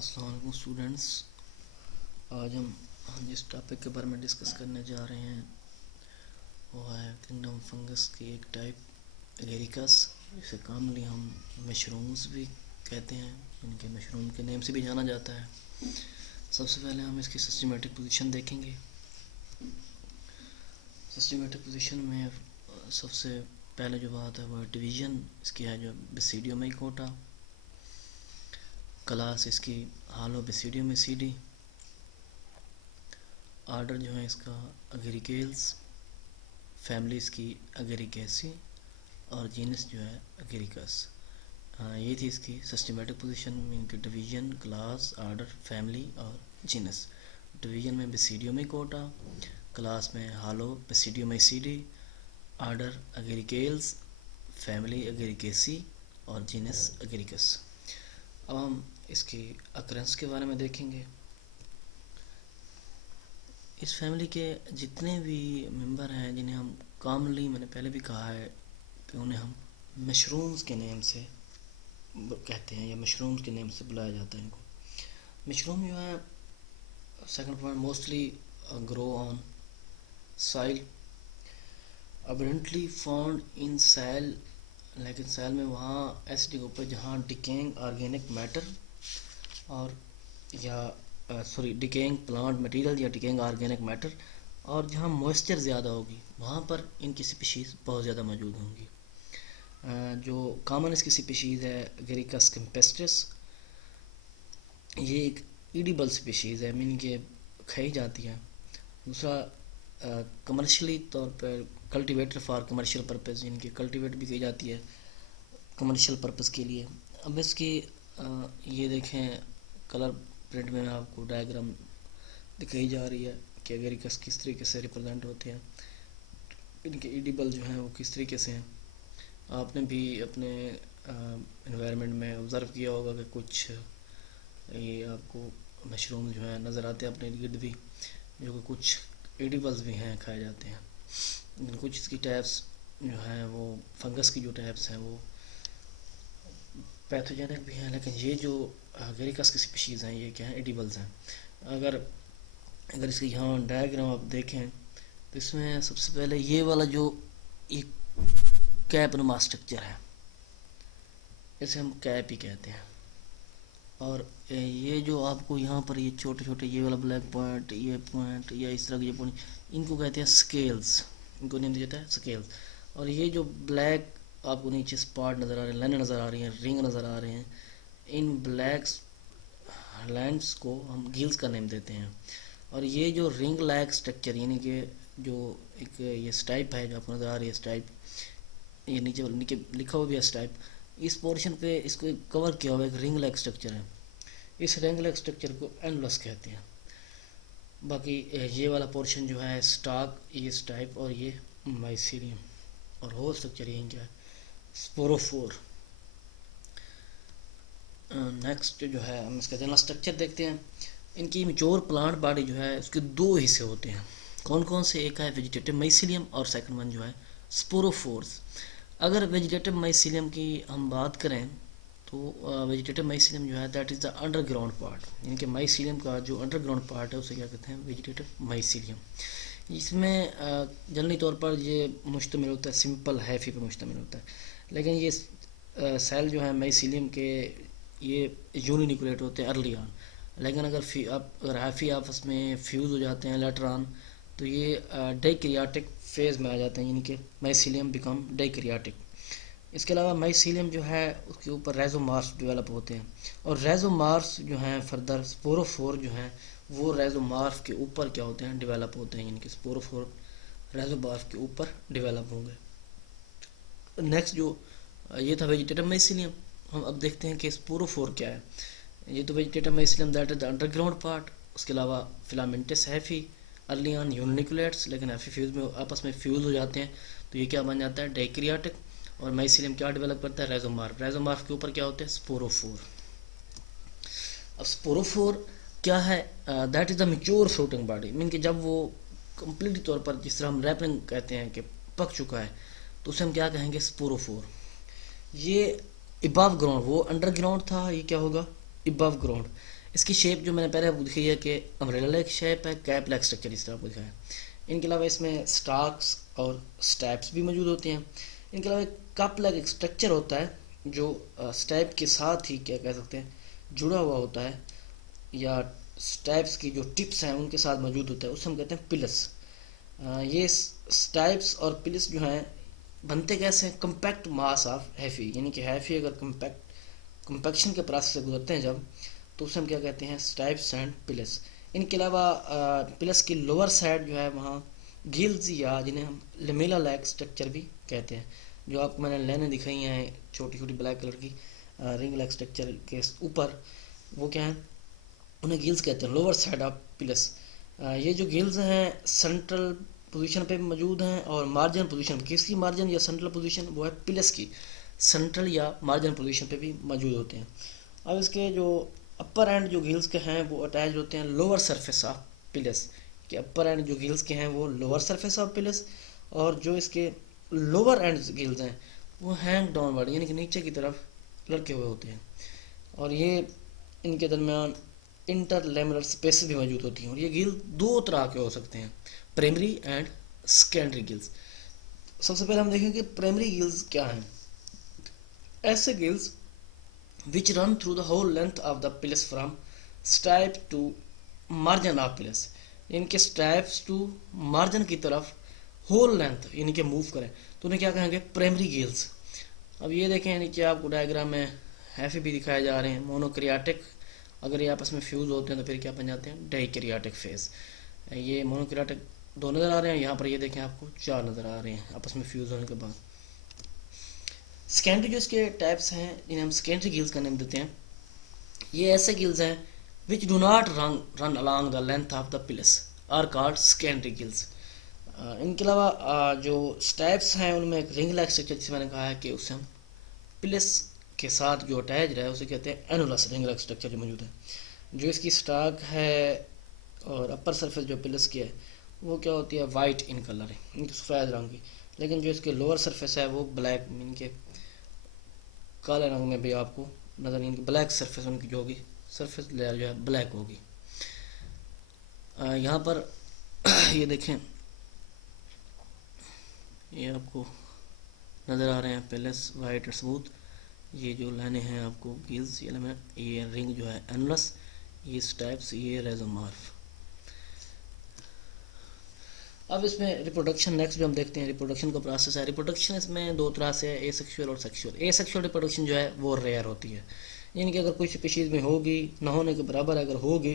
अस्सलाम वालेकुम स्टूडेंट्स। आज हम जिस टॉपिक के बारे में डिस्कस करने जा रहे हैं वो है किंगडम फंगस की एक टाइप एगेरिकस। इसे कॉमनली हम मशरूम्स भी कहते हैं, इनके मशरूम के नेम से भी जाना जाता है। सबसे पहले हम इसकी सिस्टमेटिक पोजीशन देखेंगे। सिस्टमेटिक पोजीशन में सबसे पहले जो बात है वो है डिवीज़न इसकी है जो बेसिडियोमाइकोटा। क्लास इसकी हालोबेसिडियोमेसीडी। आर्डर जो है इसका अगेरिकेल्स। फैमिली इसकी अगेरिकेसी और जीनस जो है अगेरिकस। ये थी इसकी सिस्टमेटिक पोजीशन में इनके डिवीज़न, क्लास, आर्डर, फैमिली और जीनस। डिवीज़न में बेसिडियोमाइकोटा, क्लास में हालोबेसिडियोमेसीडी, आर्डर अगेरिकेल्स, फैमिली अगेरिकेसी और जीनस अगेरिकस। अब हम इसकी अकरेंस के बारे में देखेंगे। इस फैमिली के जितने भी मेंबर हैं जिन्हें हम कॉमनली, मैंने पहले भी कहा है कि उन्हें हम मशरूम्स के नेम से कहते हैं या मशरूम्स के नेम से बुलाया जाता है इनको। मशरूम जो है second point mostly grow on soil, abundantly found in soil. लेकिन सैल में वहाँ ऐसी जगहों पर जहाँ डिकेइंग ऑर्गेनिक मैटर और डिकेइंग प्लांट मटेरियल या डिकेइंग ऑर्गेनिक मैटर और जहाँ मॉइस्चर ज़्यादा होगी वहाँ पर इनकी स्पीशीज़ बहुत ज़्यादा मौजूद होंगी। जो कॉमन इसकी स्पीशीज़ है एगेरिकस कैम्पेस्ट्रिस। ये एक ईडिबल स्पीशीज़ है, मीन के खाई जाती है। दूसरा कमर्शियली तौर पर कल्टीवेटर फॉर कमर्शियल पर्पज़, इनकी कल्टीवेट भी की जाती है कमर्शियल पर्पज़ के लिए। अब इसकी ये देखें कलर प्रिंट में आपको डायग्राम दिखाई जा रही है कि एगेरिकस किस तरीके से रिप्रेजेंट होते हैं, इनके एडिबल जो हैं वो किस तरीके से हैं। आपने भी अपने एनवायरनमेंट में ऑब्ज़र्व किया होगा कि कुछ ये आपको मशरूम जो है नज़र आते हैं अपने इर्द भी, जो कि कुछ एडिबल्स भी हैं, खाए जाते हैं। कुछ इसकी टाइप्स जो हैं वो फंगस की जो टाइप्स हैं वो पैथोजेनिक भी हैं, लेकिन ये जो एगेरिकस की स्पीशीज़ हैं ये क्या हैं, एडिबल्स हैं। अगर इसकी यहाँ डायग्राम आप देखें तो इसमें सबसे पहले ये वाला जो एक कैप नुमा स्ट्रक्चर है इसे हम कैप ही कहते हैं। और ये जो आपको यहाँ पर ये छोटे छोटे ये वाला ब्लैक पॉइंट, ये पॉइंट या इस तरह के ये पॉइंट, इनको कहते हैं स्केल्स, इनको नेम दिया जाता है स्केल्स। और ये जो ब्लैक आपको नीचे स्पॉट नज़र आ रहे हैं, लाइन नज़र आ रही हैं, रिंग नज़र आ रहे हैं, इन ब्लैक लैंड्स को हम गिल्स का नेम देते हैं। और ये जो रिंग लैक स्ट्रक्चर यानी कि जो एक ये स्टाइप है जो आपको नज़र आ रही है स्टाइप, ये नीचे लिखा हुआ भी है स्टाइप, इस पोर्शन पे इसको कवर किया हुआ एक रिंग लैक स्ट्रक्चर है। इस रिंग लैक स्ट्रक्चर को एनलस कहते हैं। बाकी ये वाला पोर्शन जो है स्टॉक, ये स्टाइप और ये माइसीलियम, और होल स्ट्रक्चर यही क्या है स्पोरोफोर। नेक्स्ट जो है हम इसका जनरल स्ट्रक्चर देखते हैं। इनकी मैच्योर प्लांट बॉडी जो है उसके दो हिस्से होते हैं। कौन कौन से? एक है वेजिटेटिव माइसीलियम और सेकंड वन जो है स्पोरोफोर्स। अगर वेजिटेटिव माइसीलियम की हम बात करें तो वेजिटेटिव माइसीलियम जो है that is the underground part, यानी कि माइसीलियम का जो अंडरग्राउंड पार्ट है उसे क्या कहते हैं, वेजिटेटिव माइसीलियम। इसमें जनरली तौर पर ये मुश्तमिल होता है, सिंपल हैफी पर मुश्तमिल होता है। लेकिन ये सेल जो है माइसीलियम के ये यूनिन्यूक्लिएट होते हैं अर्ली ऑन। लेकिन अगर हैफी आपस में फ्यूज़ हो जाते हैं लेटर ऑन तो ये डाइकैरियोटिक फेज़ में आ जाते हैं, यानी कि माइसीलियम बिकम डाइकैरियोटिक। इसके अलावा माइसीलियम जो है उसके ऊपर रेजोमार्स डेवलप होते हैं, और रेजोमार्स जो हैं फर्दर स्पोरोफोर जो हैं वो रेजोमार्स के ऊपर क्या होते हैं, डेवलप होते हैं, यानी कि स्पोरोफोर रेजोमार्स के ऊपर डेवलप होंगे। नेक्स्ट जो ये था वेजिटेटिव माइसीलियम। हम अब देखते हैं कि स्पोरोफोर क्या है। ये तो vegetative mycelium that is the underground part. उसके अलावा फिलामेंटस हैफी, अर्ली ऑन यूनिन्यूक्लिएट्स, लेकिन हैफी फ्यूज में आपस में फ्यूज हो जाते हैं तो ये क्या बन जाता है, डाइकैरियोटिक। और माइसीलियम क्या डेवलप करता है, रेजोमार्फ। रेजोमार्फ के ऊपर क्या होते हैं, स्पोरोफोर। अब स्पोरोफोर क्या है, that is the mature fruiting body, mean कि जब वो कंप्लीट तौर पर, जिस तरह हम रैपनिंग कहते हैं कि पक चुका है, तो उसे हम क्या कहेंगे, स्पोरोफोर। ये इबव ग्राउंड, वो अंडरग्राउंड था, ये क्या होगा, इबव ग्राउंड। इसकी शेप जो मैंने पहले आपको दिखाई है कि अम्ब्रेला लाइक शेप है, कैप लाइक स्ट्रक्चर इस तरह आपको दिखाया है। इनके अलावा इसमें स्टार्क्स और स्टैप्स भी मौजूद होते हैं। इनके अलावा एक कप लाइक एक स्ट्रक्चर होता है जो स्टैप के साथ ही क्या कह सकते हैं जुड़ा हुआ होता है, या स्टैप्स की जो टिप्स हैं उनके साथ मौजूद होता है, उसे हम कहते हैं पिलस। ये स्टैप्स और पिलस जो हैं बनते कैसे हैं, कम्पैक्ट मास ऑफ हैफी, यानी कि हैफी अगर कंपैक्शन के प्रोसेस से गुजरते हैं जब, तो उसे हम क्या कहते हैं, स्टाइप्स एंड पिलस। इनके अलावा पिलस की लोअर साइड जो है वहाँ गिल्स, या जिन्हें हम लेमेला लाइक स्ट्रक्चर भी कहते हैं, जो आपको मैंने लाइनें दिखाई हैं छोटी छोटी ब्लैक कलर की रिंग लाइक स्ट्रक्चर के ऊपर, वो क्या है, उन्हें गिल्स कहते हैं, लोअर साइड ऑफ पिलस। ये जो गिल्स हैं सेंट्रल पोजीशन पे मौजूद हैं और मार्जिनल पोजीशन, किसकी मार्जिन या सेंट्रल पोजीशन, वो है पिलस की सेंट्रल या मार्जिनल पोजीशन पे भी मौजूद होते हैं। अब इसके जो अपर एंड जो गिल्स के हैं वो अटैच होते हैं लोअर सरफेस ऑफ पिलस, कि अपर एंड जो गिल्स के हैं वो लोअर सरफेस ऑफ पिलस, और जो इसके लोअर एंड गिल्स हैं वो हैंग डाउनवर्ड, यानी कि नीचे की तरफ लटके हुए होते हैं। और ये इनके दरमियान इंटरलेमरल स्पेस भी मौजूद होती हैं। और ये गिल दो तरह के हो सकते हैं, प्राइमरी एंड सेकेंडरी गिल्स। सबसे पहले हम देखेंगे प्राइमरी गिल्स क्या हैं। ऐसे gills which run through the whole length of the pilus from stipe to margin of pilus, इनके स्टैप्स टू मार्जिन की तरफ होल लेंथ यानी कि मूव करें तो उन्हें क्या कहेंगे, प्राइमरी गिल्स। अब ये देखें नीचे आपको डायग्राम में हैफी भी दिखाए जा रहे हैं, मोनोक्रियाटिक, अगर ये आपस में फ्यूज होते हैं तो फिर क्या बन जाते हैं, डाइक्रियाटिक फेज। ये मोनोक्रियाटिक दो नज़र आ रहे हैं, यहाँ पर ये देखें आपको चार नज़र आ रहे हैं आपस में फ्यूज होने के बाद। सेकेंडरी जो इसके टाइप्स हैं जिन्हें हम सेकेंडरी गिल्स का नाम देते हैं, ये ऐसे गिल्स हैं which do not run along the length of the pileus are called secondary gills. इनके अलावा जो स्टैप्स हैं उनमें एक रिंग लाइक स्ट्रक्चर, जिसे मैंने कहा है कि उसे हम पिलस के साथ जो अटैच रहा है उसे कहते हैं एनुलस रिंग लाइक स्ट्रक्चर जो मौजूद है। जो इसकी स्टार्क है और अपर सरफेस जो पिलस की है वो क्या होती है, वाइट इन कलर है, इनकी सफ़ेद रंग की, लेकिन जो इसके लोअर सरफेस है वो ब्लैक, इनके काले रंग में भी आपको नज़र, इनकी ब्लैक सरफेस, उनकी जो होगी सरफेस लेयर जो है ब्लैक होगी। यहाँ पर ये देखें, ये आपको नज़र आ रहे हैं पिलस वाइट और स्मूथ, ये जो लाइनें हैं आपको गिल्स, ये रिंग जो है एनुलस, ये स्टैप्स, ये रेजोमार्फ। अब इसमें रिप्रोडक्शन नेक्स्ट जो हम देखते हैं, रिप्रोडक्शन का प्रोसेस है। रिप्रोडक्शन इसमें दो तरह से है, ए सेक्सुअल और सेक्सुअल। ए सेक्सुअल रिप्रोडक्शन जो है वो रेयर होती है, यानी कि अगर कोई स्पीशीज़ में होगी ना होने के बराबर अगर होगी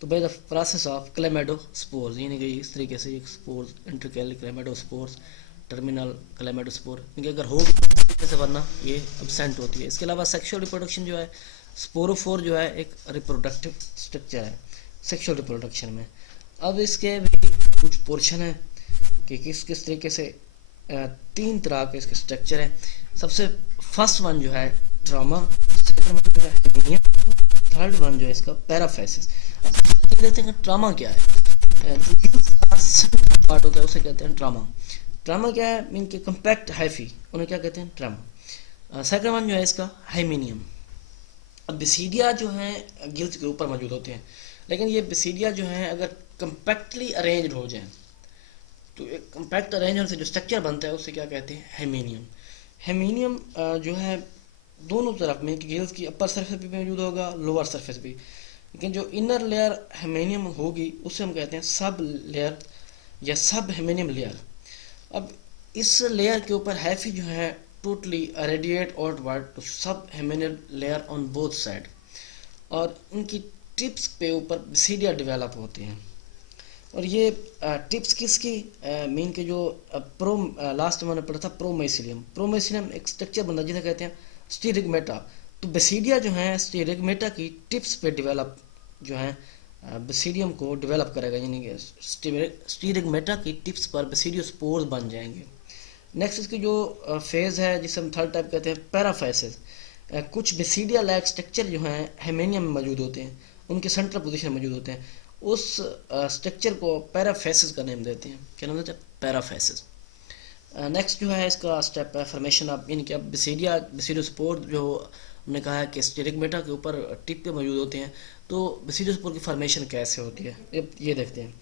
तो बाय द प्रोसेस ऑफ क्लेमेडोस्पोर्स, यानी कि इस तरीके से एक स्पोर्स इंटरकैल क्लेमेडोस्पोर्स, टर्मिनल क्लेमेडोस्पोर, यानी अगर होगी तरीके से, वरना ये एब्सेंट होती है। इसके अलावा सेक्सुअल रिप्रोडक्शन जो है, स्पोरोफोर जो है एक रिप्रोडक्टिव स्ट्रक्चर है सेक्सुअल रिप्रोडक्शन में। अब इसके भी कुछ पोर्शन है कि किस किस तरीके से तीन तरह के इसके स्ट्रक्चर है। सबसे फर्स्ट वन जो है ट्रामा, सेकंड वन जो है हेमिनियम, थर्ड वन जो है इसका पैराफेसिस। देख लेते हैं ट्रामा क्या है। जो गिल्स का सेंट्रल पार्ट होता है उसे कहते हैं ट्रामा। ट्रामा क्या है, मीन के कम्पैक्ट हैफी, उन्हें क्या कहते हैं, ट्रामा। सेकंड वन जो है इसका हाइमीनियम। अब बिसीडिया जो है गिल्स के ऊपर मौजूद होते हैं, लेकिन ये बिसीडिया जो है अगर कम्पैक्टली अरेंज हो जाए तो एक कम्पैक्ट अरेंजमेंट से जो स्ट्रक्चर बनता है उसे क्या कहते हैं, हेमीनियम। हेमीनियम जो है दोनों तरफ में गिल्स की अपर सरफेस भी मौजूद होगा, लोअर सरफेस भी, लेकिन जो इनर लेयर हेमीनियम होगी उसे हम कहते हैं सब लेयर या सब हेमीनियम लेयर। अब इस लेयर के ऊपर हैफी जो है टोटली रेडिएट आउटवर्ड टू सब हेमीनियम लेयर ऑन बोथ साइड, और उनकी टिप्स पे ऊपर बिसीडिया डेवलप होते हैं। और ये टिप्स किसकी, मीन के जो लास्ट मैंने पढ़ा था प्रोमेसिलियम। प्रोमेसिलियम एक स्ट्रक्चर बनता है जिसे कहते हैं स्टीरिगमेटा। तो बेसिडिया जो है स्टीरिगमेटा की टिप्स पे डेवलप जो है बेसिडियम को डेवलप करेगा, यानी कि स्टीरिगमेटा की टिप्स पर बेसिडियोस्पोर्स बन जाएंगे। नेक्स्ट इसकी जो फेज़ है जिसे हम थर्ड टाइप कहते हैं पैराफेसिस। कुछ बेसिडिया लाइक स्ट्रक्चर जो हैं हेमेनियम में मौजूद होते हैं, उनके सेंट्रल पोजीशन मौजूद होते हैं, उस स्ट्रक्चर को पैराफेसिस का नेम देते हैं। क्या नाम देते हैं, पैराफेसिस। नेक्स्ट जो है इसका स्टेप है फॉर्मेशन ऑफ, यानी कि अब बेसिडियोस्पोर जो हमने कहा है कि स्टेरिगमेटा के ऊपर टिप पे मौजूद होते हैं। तो बेसिडियो स्पोर की फॉर्मेशन कैसे होती है, ये देखते हैं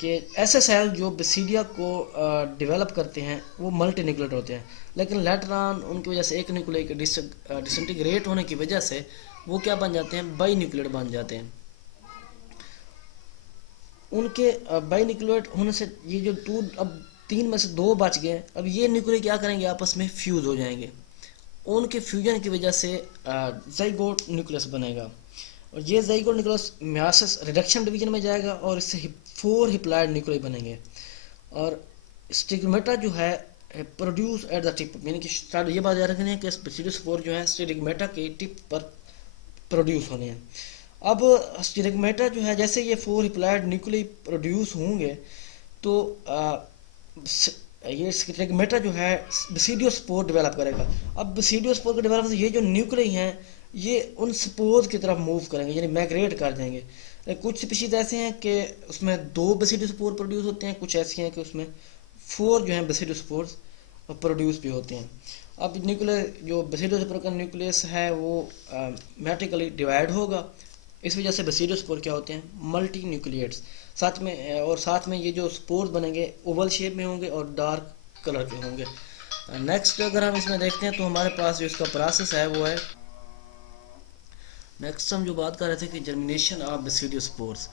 कि ऐसे सेल जो बेसिडिया को डेवलप करते हैं वो मल्टी न्यूक्लिएट होते हैं, लेकिन लेटर ऑन उनकी वजह से एक न्यूक्लियर के डिसइंटीग्रेट होने की वजह से वो क्या बन जाते हैं, बाई न्यूक्लिएट बन जाते हैं। उनके बाई न्यूक्लिएट होने से ये जो टू, अब 3 में से 2 बच गए, अब ये न्यूक्लियर क्या करेंगे, आपस में फ्यूज हो जाएंगे। उनके फ्यूजन की वजह से जाइगोट न्यूक्लियस बनेगा, और ये zygote nucleus meiosis reduction division में जाएगा और इससे 4 हिप्लॉइड न्यूक्लियर बनेंगे। और स्टिग्मेटा जो है प्रोड्यूस एट द टिप, यानी कि ये बात याद रखनी है कि बेसिडियो स्पोर जो है स्टिग्मेटा के टिप पर प्रोड्यूस होने हैं। अब स्टिग्मेटा जो है जैसे ये 4 हिप्लॉइड न्यूक्लियर प्रोड्यूस होंगे तो ये स्टिग्मेटा जो है बेसिडियो स्पोर डेवलप करेगा। अब बेसिडियो स्पोर के डेवलप से ये जो न्यूक्लियर हैं ये उन स्पोर्स की तरफ मूव करेंगे, यानी माइग्रेट कर जाएंगे। कुछ स्पीशीज ऐसे हैं कि उसमें 2 बेसिडियो स्पोर प्रोड्यूस होते हैं, कुछ ऐसी हैं कि उसमें 4 जो हैं बेसिडियो स्पोर्स प्रोड्यूस भी होते हैं। अब न्यूक्लियर जो बेसिडियो स्पोर का न्यूक्लियस है वो मैट्रिकली डिवाइड होगा, इस वजह से बेसिडियो स्पोर क्या होते हैं, मल्टी न्यूक्लिएट्स। साथ में ये जो स्पोर्स बनेंगे ओवल शेप में होंगे और डार्क कलर के होंगे। नेक्स्ट अगर हम इसमें देखते हैं तो हमारे पास जो इसका प्रोसेस है वो है, नेक्स्ट हम जो बात कर रहे थे कि germination of basidio spores.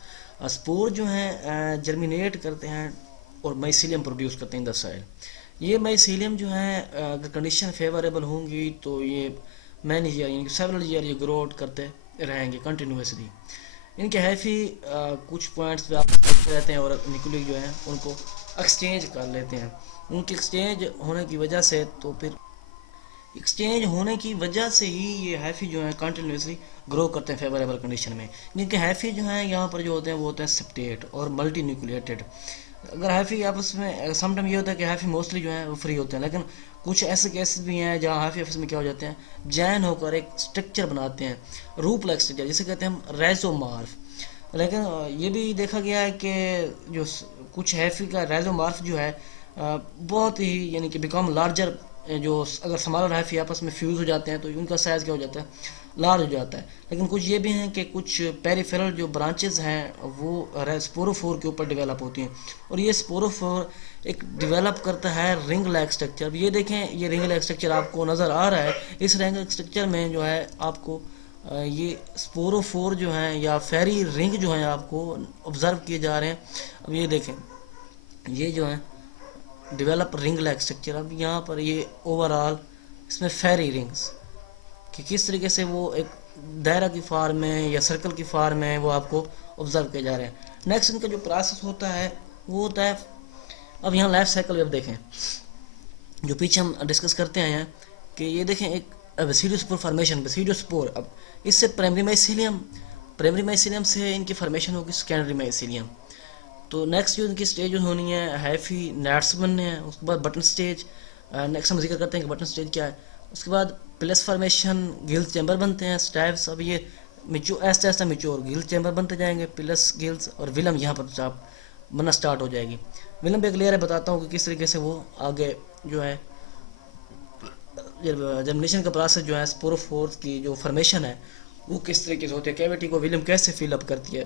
Spore जो हैं जर्मिनेट करते हैं और माइसीलियम प्रोड्यूस करते हैं इन द सॉइल। ये माइसीलियम जो है अगर कंडीशन फेवरेबल होंगी तो ये मैनी ईयर यानी कि सेवरल ईयर ये ग्रोथ करते रहेंगे कंटिन्यूसली। इनके हैफी कुछ पॉइंट्स पे आप रहते हैं और न्यूक्लियर जो है उनको एक्सचेंज कर लेते हैं। उनके एक्सचेंज होने की वजह से ही ये हैफी जो है कंटिन्यूसली ग्रो करते हैं फेवरेबल कंडीशन में। इनके हैफी जो हैं यहाँ पर जो होते हैं वो होते हैं सेप्टेट और मल्टी न्यूक्लिएटेड। अगर हैफी आपस में समटाइम ये होता है कि हैफी मोस्टली जो है वो फ्री होते हैं, लेकिन कुछ ऐसे केसेस भी हैं जहाँ हैफी आपस में क्या हो जाते हैं, जैन होकर एक स्ट्रक्चर बनाते हैं, रूप लाइक स्ट्रक्चर, जिसे कहते हैं हम रेजोमार्फ। लेकिन ये भी देखा गया है कि जो कुछ हैफी का रेजोमार्फ जो है बहुत ही यानी कि बिकम लार्जर, जो अगर स्मॉलर हैफी आपस में फ्यूज़ हो जाते हैं तो उनका साइज़ क्या हो जाता है, लार्ज हो जाता है। लेकिन कुछ ये भी हैं कि कुछ पेरिफेरल जो ब्रांचेस हैं वो स्पोरोफोर के ऊपर डेवलप होती हैं, और ये स्पोरोफोर एक डेवलप करता है रिंग लाइक स्ट्रक्चर। अब ये देखें, ये रिंग लाइक स्ट्रक्चर आपको नज़र आ रहा है। इस रिंग लाइक स्ट्रक्चर में जो है आपको ये स्पोरोफोर जो हैं या फेरी रिंग जो हैं आपको ऑब्जर्व किए जा रहे हैं। अब ये देखें, ये जो है डेवलप रिंग लाइक स्ट्रक्चर। अब यहाँ पर ये ओवरऑल इसमें फेरी रिंग्स कि किस तरीके से वो एक दायरा की फॉर्म में या सर्कल की फॉर्म में वो आपको ऑब्जर्व किए जा रहे हैं। नेक्स्ट इनका जो प्रोसेस होता है वो होता है, अब यहाँ लाइफ साइकिल वेब देखें जो पीछे हम डिस्कस करते आए हैं कि ये देखें एक basidio spore formation, basidio spore. अब इससे प्राइमरी माइसीलियम से इनकी फॉर्मेशन होगी सेकेंडरी माइसीलियम। तो नेक्स्ट जो इनकी स्टेज होनी है हैफी नेट्स बनने हैं, उसके बाद बटन स्टेज। नेक्स्ट हम जिक्र करते हैं कि बटन स्टेज क्या है। उसके बाद प्लस फॉर्मेशन, गिल्स चैम्बर बनते हैं, स्टाइव्स। अब ये ऐसा मिच्योर गिल्स चैम्बर बनते जाएंगे, प्लस गिल्स, और विलम यहाँ पर चाप बनना स्टार्ट हो जाएगी। विलम पे क्लियर है, बताता हूँ कि किस तरीके से वो आगे जो है जर्मिनेशन का प्रोसेस जो है स्पोरोफोर की जो फॉर्मेशन है वो किस तरीके से होती है, कैविटी को विलम कैसे फिल अप करती है।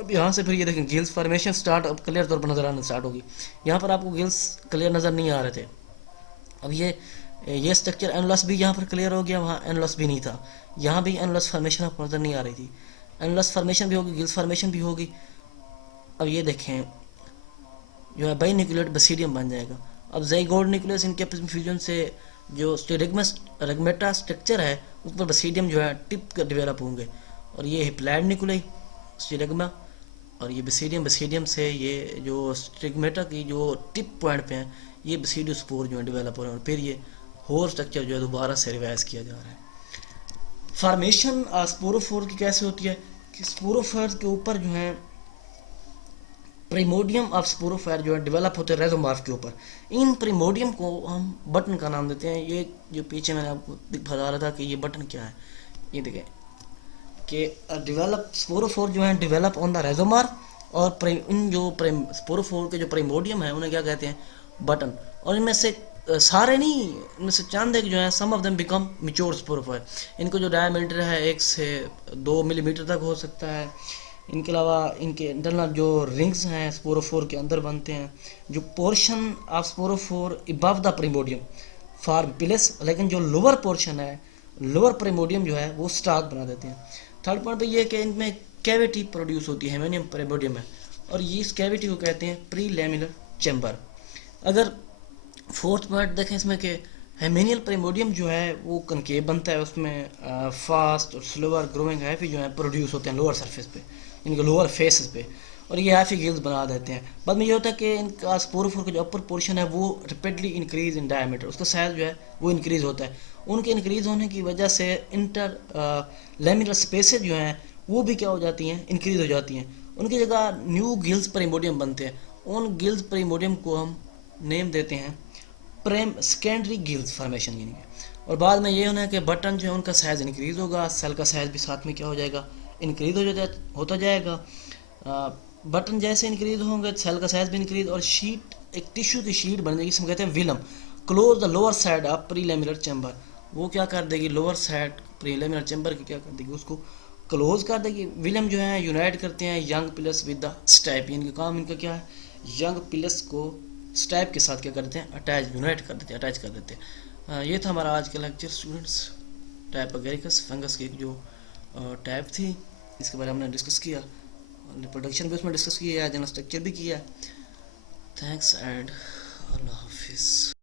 अब यहाँ से फिर ये देखें गिल्स फॉर्मेशन स्टार्ट अब क्लियर तौर पर नज़र आना स्टार्ट होगी। यहाँ पर आपको गिल्स क्लियर नज़र नहीं आ रहे थे। अब ये स्ट्रक्चर एनुलस भी यहाँ पर क्लियर हो गया, वहाँ एनुलस भी नहीं था, यहाँ भी एनुलस फॉर्मेशन आपको नज़र नहीं आ रही थी। एनुलस फॉर्मेशन भी होगी, गिल्स फॉर्मेशन भी होगी। अब ये देखें जो है बाई न्यूक्लिएट बेसिडियम बन जाएगा। अब ज़ाइगोट न्यूक्लियस इनके फ्यूजन से जो स्टेरिगमेटा स्ट्रक्चर है उस पर बेसिडियम जो है टिप डेवलप होंगे, और ये हिप्लॉइड न्यूक्लियाई स्टेरिगमा और ये बेसिडियम से ये जो स्टिग्मेटा की जो टिप पॉइंट पे हैं ये बेसिडियो स्पोर जो है डेवलप हो रहे हैं, और फिर ये होल स्ट्रक्चर जो है दोबारा से रिवाइज किया जा रहा है। फॉर्मेशन स्पोरोफोर की कैसे होती है कि स्पोरोफोर के ऊपर जो है प्रिमोडियम ऑफ स्पोरोफोर जो है डेवलप होते हैं रेजोमार्फ के ऊपर। इन प्रिमोडियम को हम बटन का नाम देते हैं। ये जो पीछे मैंने आपको बता रहा था कि ये बटन क्या है, ये देखें कि डेवलप स्पोरोफोर जो है डेवलप ऑन द रेजोमार्फ, और इन जो स्पोरोफोर के जो प्रिमोडियम है उन्हें क्या कहते हैं, बटन। और इनमें से सारे नहीं, इनमें से चंद एक जो है सम ऑफ देम बिकम मिच्योर स्पोरोफायर। इनको जो डायमीटर है 1 से 2 मिलीमीटर तक हो सकता है। इनके अलावा इनके इंटरनल जो रिंग्स हैं स्पोरोफोर के अंदर बनते हैं। जो portion of sporophore above the primordium form pileus, लेकिन जो लोअर पोर्शन है, लोअर प्रिमोडियम जो है वो स्टार्च बना देते हैं। थर्ड पॉइंट पे ये है कि इनमें कैविटी प्रोड्यूस होती है, हेमेनियम प्रिमोडियम है, और ये इस कैविटी को कहते हैं प्री लैमिनर चैम्बर। अगर फोर्थ पॉइंट देखें इसमें कि हेमेनियल प्रिमोडियम जो है वो कनकेव बनता है, उसमें फास्ट और स्लोअर ग्रोइंग हैफी जो है प्रोड्यूस होते हैं लोअर सरफेस पे, इनके लोअर फेसेस पे, और ये हैफी गिल्स बना देते हैं। बाद में ये होता है कि इनका स्पोरोफोर का जो अपर पोर्शन है वो रिपीटली इंक्रीज इन डायमीटर, उसका साइज जो है वो इंक्रीज होता है। उनके इंक्रीज होने की वजह से इंटर लेमिनर स्पेसेस जो हैं वो भी क्या हो जाती हैं, इंक्रीज हो जाती हैं। उनकी जगह न्यू गिल्स प्रिमोडियम बनते हैं। उन गिल्स प्रिमोडियम को हम नेम देते हैं प्रेम सेकेंडरी गिल्स फॉर्मेशन यानी कि। और बाद में ये होना है कि बटन जो है उनका साइज इंक्रीज होगा, सेल का साइज भी साथ में क्या हो जाएगा, इंक्रीज होता जाएगा। बटन जैसे इंक्रीज होंगे सेल का साइज भी इंक्रीज, और शीट एक टिश्यू की शीट बन जाएगी जिसमें कहते हैं velum, close the lower side of prelaminar chamber. वो क्या कर देगी, लोअर साइड प्रीलेमिनर चैम्बर की क्या कर देगी, उसको क्लोज कर देगी। विलम जो है यूनाइट करते हैं young pillars with the stipe, इनका काम इनका क्या है, यंग पिलस को स्टाइप के साथ क्या करते हैं, अटैच यूनाइट कर देते हैं, अटैच कर देते हैं। ये था हमारा आज का lecture students, type Agaricus fungus की जो टाइप थी इसके बारे में हमने डिस्कस किया, रिप्रोडक्शन भी उसमें डिस्कस किया है, जनरल स्ट्रक्चर भी किया। थैंक्स एंड अल्लाह हाफिज़।